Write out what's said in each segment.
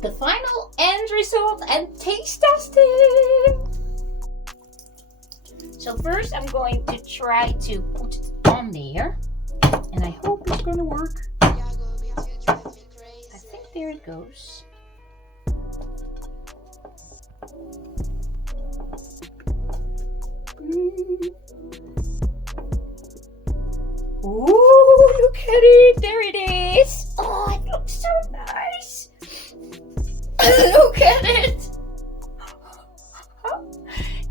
the final end result and taste testing. So first I'm going to try to put it on there, and I hope it's gonna work. I think there it goes. Oh, look at it! There it is! Oh, it looks so nice! Look at it!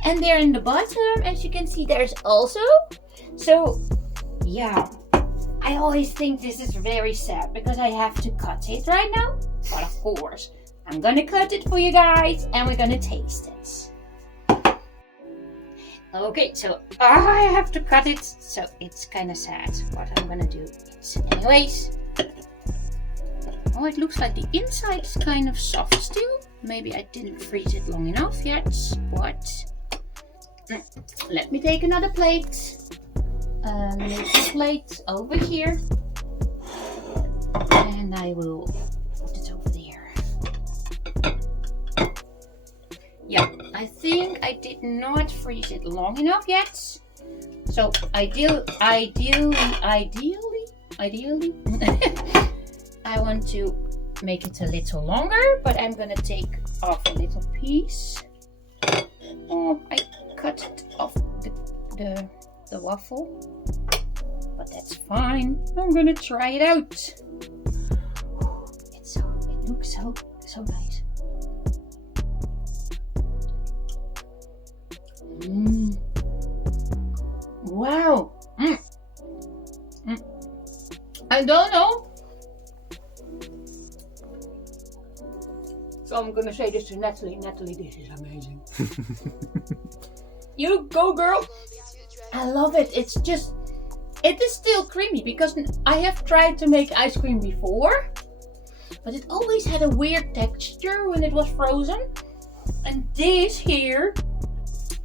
And there in the bottom, as you can see, there's also. So, yeah. I always think this is very sad because I have to cut it right now. But of course, I'm gonna cut it for you guys and we're gonna taste it. Okay, so I have to cut it, so it's kind of sad, but I'm gonna do it anyways. Oh, it looks like the inside is kind of soft still. Maybe I didn't freeze it long enough yet, but let me take another plate. Little plate over here, and I will put it over there. Yeah, I think I did not freeze it long enough yet. So ideally, I want to make it a little longer, but I'm gonna take off a little piece. Oh, I cut it off the waffle, but that's fine. I'm gonna try it out. It looks so nice. Wow. I don't know. So I'm gonna say this to Natalie. Natalie, this is amazing. You go, girl. I love it. It is still creamy because I have tried to make ice cream before, but it always had a weird texture when it was frozen. And this here,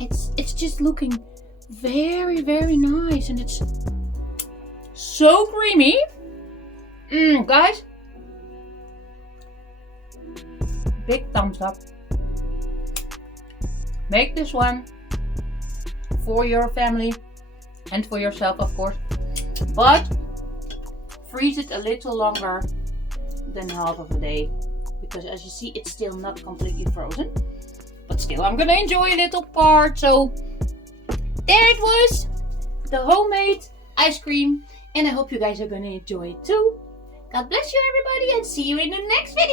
it's just looking very, very nice, and it's so creamy. Guys, big thumbs up. Make this one for your family and for yourself, of course, but freeze it a little longer than half of a day, because as you see, it's still not completely frozen, but still I'm gonna enjoy a little part. So there it was, the homemade ice cream, and I hope you guys are gonna enjoy it too. God bless you, everybody, and see you in the next video.